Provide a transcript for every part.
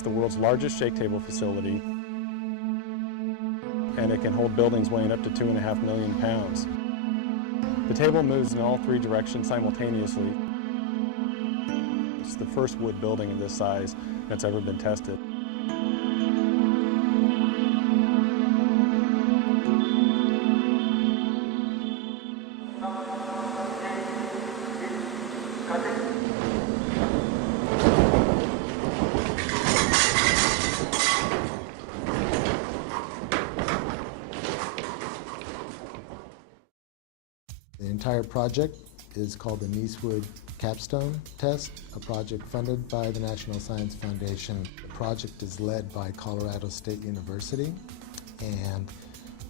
It's the world's largest shake table facility, and it can hold buildings weighing up to 2.5 million pounds. The table moves in all three directions simultaneously. It's the first wood building of this size that's ever been tested. The entire project is called the Niecewood Capstone Test, a project funded by the National Science Foundation. The project is led by Colorado State University, and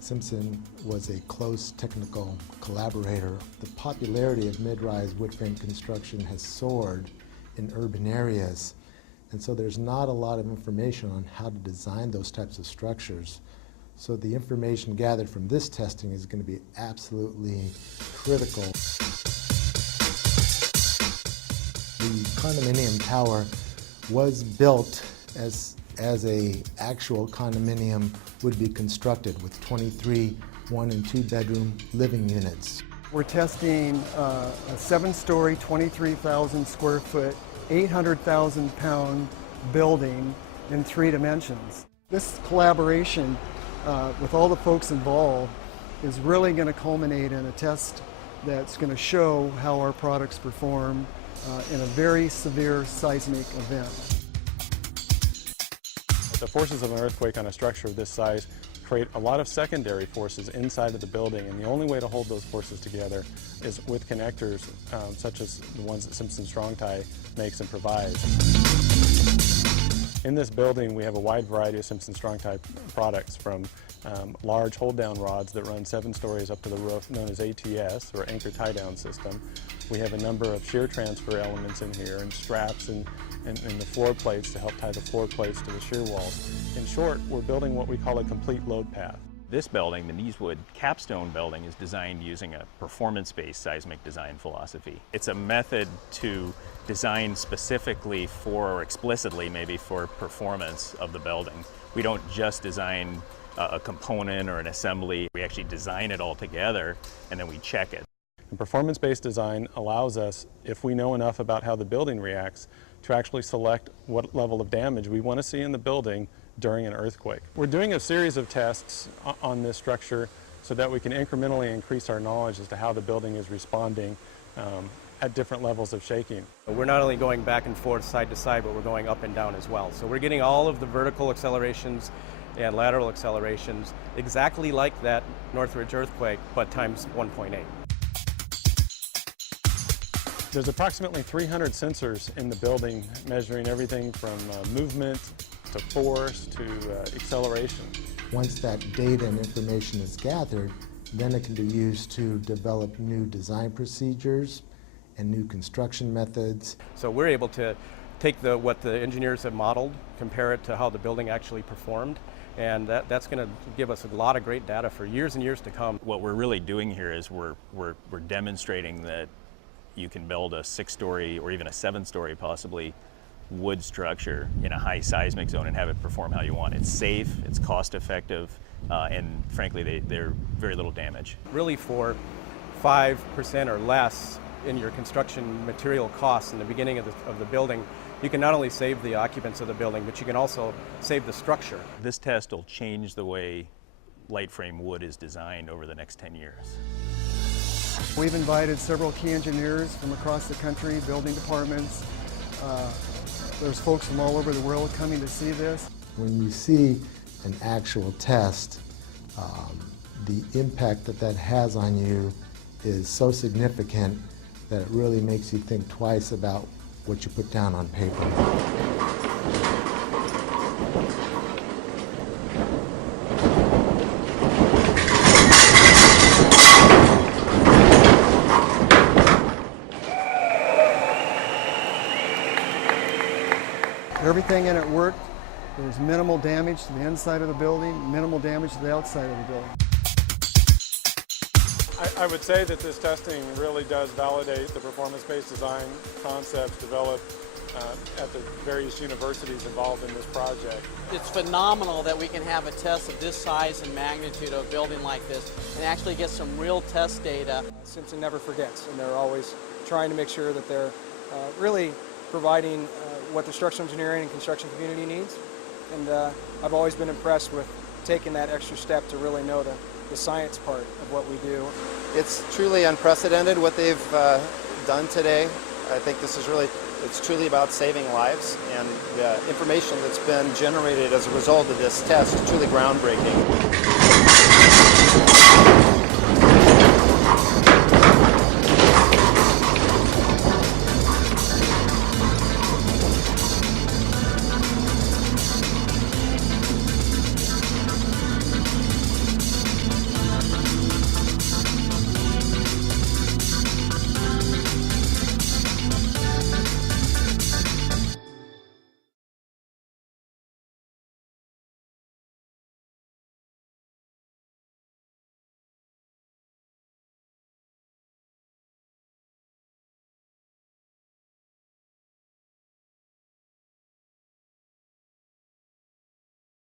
Simpson was a close technical collaborator. The popularity of mid-rise wood frame construction has soared in urban areas, and so there's not a lot of information on how to design those types of structures. So the information gathered from this testing is going to be absolutely critical. The condominium tower was built as a actual condominium would be constructed with 23 1- and 2-bedroom living units. We're testing a 7-story, 23,000 square foot, 800,000 pound building in 3 dimensions. This collaboration with all the folks involved is really going to culminate in a test that's going to show how our products perform in a very severe seismic event. The forces of an earthquake on a structure of this size create a lot of secondary forces inside of the building, and the only way to hold those forces together is with connectors such as the ones that Simpson Strong Tie makes and provides. In this building, we have a wide variety of Simpson Strong Tie products, from large hold-down rods that run 7 stories up to the roof, known as ATS, or anchor tie-down system. We have a number of shear transfer elements in here, and straps and the floor plates to help tie the floor plates to the shear walls. In short, we're building what we call a complete load path. This building, the Niecewood Capstone building, is designed using a performance-based seismic design philosophy. It's a method to design specifically for, or explicitly maybe, for performance of the building. We don't just design a component or an assembly. We actually design it all together and then we check it. And performance-based design allows us, if we know enough about how the building reacts, to actually select what level of damage we want to see in the building during an earthquake. We're doing a series of tests on this structure so that we can incrementally increase our knowledge as to how the building is responding at different levels of shaking. We're not only going back and forth, side to side, but we're going up and down as well. So we're getting all of the vertical accelerations and lateral accelerations exactly like that Northridge earthquake, but times 1.8. There's approximately 300 sensors in the building, measuring everything from movement to force to acceleration. Once that data and information is gathered, then it can be used to develop new design procedures and new construction methods. So we're able to take what the engineers have modeled, compare it to how the building actually performed, and that's going to give us a lot of great data for years and years to come. What we're really doing here is we're demonstrating that you can build a 6-story or even a 7-story possibly wood structure in a high seismic zone and have it perform how you want. It's safe, it's cost effective, and frankly they're very little damage. Really, for 5% or less in your construction material costs in the beginning of the building, you can not only save the occupants of the building, but you can also save the structure. This test will change the way light frame wood is designed over the next 10 years. We've invited several key engineers from across the country, building departments. There's folks from all over the world coming to see this. When you see an actual test, the impact that has on you is so significant that it really makes you think twice about what you put down on paper. Everything in it worked. There was minimal damage to the inside of the building, minimal damage to the outside of the building. I would say that this testing really does validate the performance-based design concepts developed at the various universities involved in this project. It's phenomenal that we can have a test of this size and magnitude of a building like this and actually get some real test data. Simpson never forgets, and they're always trying to make sure that they're really providing what the structural engineering and construction community needs. And I've always been impressed with taking that extra step to really know the science part of what we do. It's truly unprecedented what they've done today. I think this is it's truly about saving lives, and the information that's been generated as a result of this test is truly groundbreaking.